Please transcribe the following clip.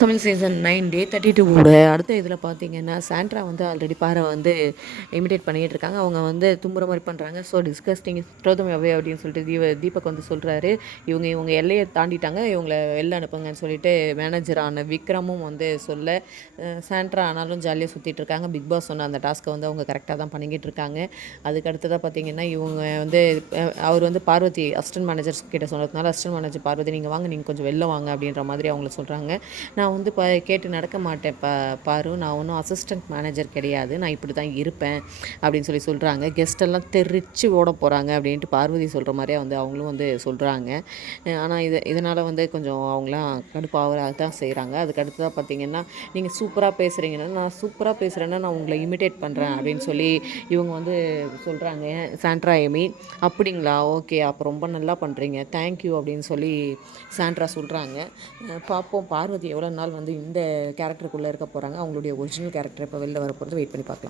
Tamil season 9 டே 32 கூட அடுத்த இதில் பார்த்தீங்கன்னா சாண்ட்ரா வந்து ஆல்ரெடி பாரை வந்து இமிடேட் பண்ணிகிட்டு இருக்காங்க. அவங்க வந்து தும்புற மாதிரி பண்ணுறாங்க. ஸோ டிஸ்கஸ்டிங் த்ரோதம் அவே அப்படின்னு சொல்லிட்டு தீபக் வந்து சொல்கிறாரு. இவங்க எல்லையை தாண்டிட்டாங்க, இவங்களை வெளில அனுப்புங்கன்னு சொல்லிட்டு மேனேஜரான விக்ரமும் வந்து சொல்ல சாண்ட்ரா ஆனாலும் ஜாலியாக சுற்றிட்டு இருக்காங்க. பிக் பாஸ் சொன்ன அந்த டாஸ்க்கை வந்து அவங்க கரெக்டாக தான் பண்ணிக்கிட்டு இருக்காங்க. அதுக்கு அடுத்ததாக பார்த்தீங்கன்னா இவங்க வந்து அவர் வந்து பார்வதி அசிஸ்டன்ட் மேனேஜர்ஸ் கிட்ட சொன்னதுனால அசிஸ்டன்ட் மேனேஜர் பார்வதி நீங்கள் வாங்க, நீங்கள் கொஞ்சம் வெளில வாங்க அப்படின்ற மாதிரி அவங்கள சொல்கிறாங்க. நான் வந்து கேட்டு நடக்க மாட்டேன் பாரு, நான் ஒன்றும் அசிஸ்டன்ட் மேனேஜர் கிடையாது, நான் இப்படி தான் இருப்பேன் அப்படின்னு சொல்கிறாங்க. கெஸ்டெல்லாம் தெரிச்சு ஓட போகிறாங்க அப்படின்ட்டு பார்வதி சொல்கிற மாதிரியே வந்து அவங்களும் வந்து சொல்கிறாங்க. ஆனால் இதனால் வந்து கொஞ்சம் அவங்களாம் கடுப்பாக தான் செய்கிறாங்க. அதுக்கு அடுத்ததாக பார்த்திங்கன்னா நீங்கள் சூப்பராக பேசுகிறீங்கன்னா, நான் சூப்பராக பேசுகிறேன்னா நான் உங்களை இமிட்டேட் பண்ணுறேன் அப்படின்னு சொல்லி இவங்க வந்து சொல்கிறாங்க. சாண்ட்ரா எமி அப்படிங்களா, ஓகே அப்போ ரொம்ப நல்லா பண்ணுறீங்க, தேங்க்யூ அப்படின்னு சொல்லி சாண்ட்ரா சொல்கிறாங்க. பார்ப்போம் பார்வதி எவ்வளோ நாள் வந்து இந்த கேரக்டருக்குள்ளே இருக்க போகிறாங்க, அவங்களுடைய ஒரிஜினல் கேரக்டர் இப்போ வெளில வர போகிறது, வெயிட் பண்ணி பார்க்கலாம்.